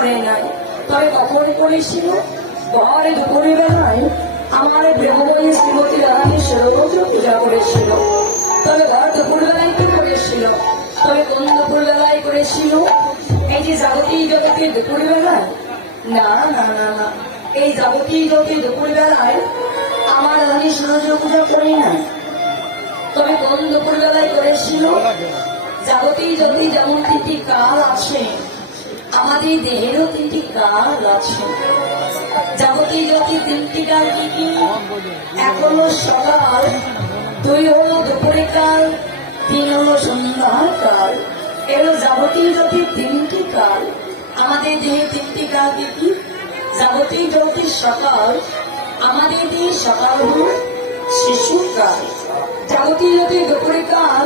করে নাই, তবে কখন করেছিল? ঘরে দুপুরের বেলায় আমার প্রেমময়ী শ্রীমতী রানী সরোজ পূজা করেছিল। তবে ঘর দুপুর বেলায় কি করেছিল? তবে কোন দুপুর বেলায় করেছিল? এই যে যাবতীয় জগতে দুপুর বেলায়? না না না না, এই যাবতীয় জগতে দুপুর বেলায় আমার রানী সরোজ পূজা করি না। তবে কোন দুপুর বেলায় করেছিল? যাবতীয় জগতে যেমন তিনটি কাল আছে, আমাদের দেহেরও তিনটি কাল আছে। যাবতীয় জগতে তিনটি কাল কি কি? এক হলো সকাল, দুই হলো দুপুরে কাল, তিন হলো সন্ধ্যার কাল। এগুলো যাবতীয় জগতে তিনটি কাল। আমাদের দেহে তিনটি কাল কি কি? যাবতীয় জগতে সকাল, আমাদের দেহে সকাল হলো শিশুর কাল। যাবতীয় জগতে দুপুরে কাল,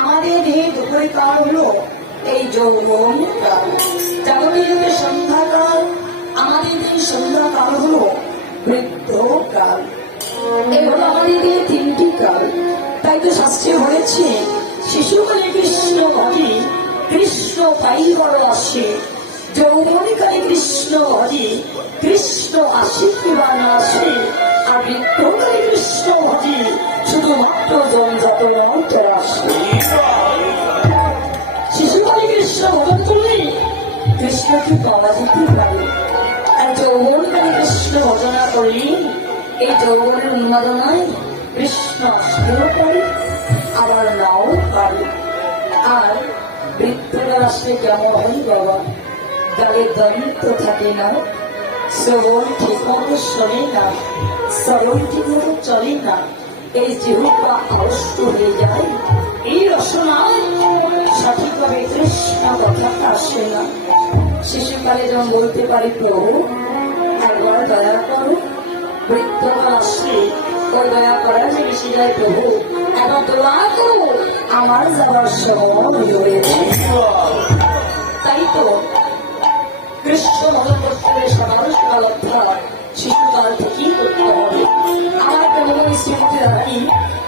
আমাদের দেহে দুপুরে কাল হলো এই যৌবন কাল। যাবতীয় জগতে সন্ধ্যাকাল, আমাদের দেহে সন্ধ্যাকাল হলো বৃদ্ধ কাল। এগুলো আমাদের দেহে তিনটি কাল। তাই তো শাস্ত্রে হয়েছে, শিশুকালে কৃষ্ণ ভজি, কৃষ্ণ পাইবার আসে। যৌবনকালে কৃষ্ণ ভজি, কৃষ্ণ আসে কিবা না আসে। আর বৃদ্ধকালে কৃষ্ণ ভজি, শুধুমাত্র জনজাত মন্ত্র আসে। শিশুকালে কৃষ্ণ ভজন করলে কৃষ্ণকে পাওয়া যেতে পারে, আর যৌবনকালে কৃষ্ণ ভজনা করলে এই যৌবনের উন্মাদনায় কৃষ্ণ আসতেও পারে, আবার নাও পারে। আর বৃদ্ধরা আসলে কেমন হয় বাবা? গালে দলিত থাকে না, শ্রবণ ঠিক মতো শোনে না, শ্রবণ ঠিক মতো চলে না, এই জিহ্বা আড়ষ্ট হয়ে যায়। এই রসনায় সঠিকভাবে কৃষ্ণ কথাটা আসে না। শিশুকালে যেমন বলতে পারি, প্রভু একবার দয়া করো, বৃদ্ধরা আসলে ওই দয়া করার যে বেশি যায়, প্রভু এখন দোয়া করো, আমার যাওয়ার সময় হয়েছে। তাই তো কৃষ্ণ ভজন করতে হলে সকাল সকাল অর্থাৎ শিশুকাল থেকেই করতে হবে। আমার প্রেমময়ী শ্রীমতী রানী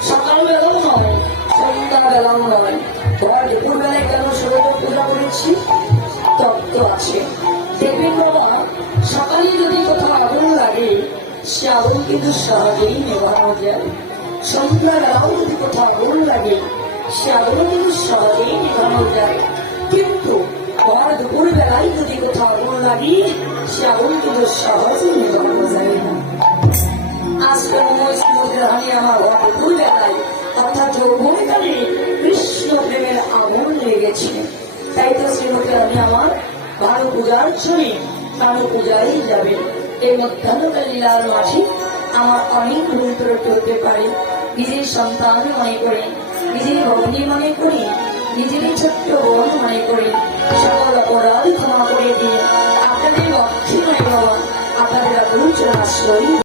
সকাল বেলাও নয়, সন্ধ্যা বেলাও নয়, ঘর দুপুর বেলায় কেন সরোজ পূজা করেছি তত্ত্ব আছে। দেখবেন বাবা, সকালে যদি কোথাও আগুন লাগে, সে আগুন কিন্তু সহজেই নেভানো যায়। সন্ধ্যা বেলাও যদি কোথাও আগুন লাগে, সে আগুন কিন্তু সহজেই নেভানো যায়। কিন্তু ঘর দুপুর বেলায় যদি কোথাও আগুন লাগে, সে আগুন কিন্তু সহজেই নেভানো যায় না। আজকে শ্রীমতী রানী আমার ঘর দুপুর বেলায় অর্থাৎ যৌবনকালে কৃষ্ণ প্রেমের আগুন লেগেছে। তাই তো শ্রীমতী রানী আমার ভালো পূজার ছবি ভালো পূজাই যাবে। এই মধ্যাহ্নকাল লীলার মাঝে আমার অনেক ভুল ত্রুটি হতে পারে। নিজের সন্তান মনে করে, নিজের ভগ্নী মনে করি, নিজেরই ছোট্ট বোন মনে করি, সকল অপরাধ ক্ষমা করে দিয়ে আপনাদের লক্ষ্মী নয় বাবা, আপনাদের আশ্রয়